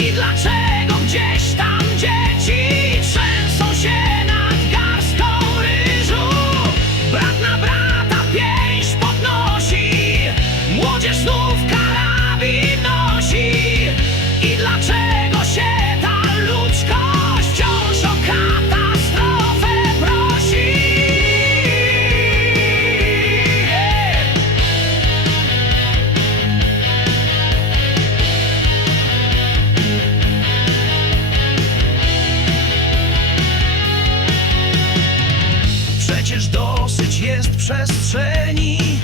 i dlaczego? przestrzeni.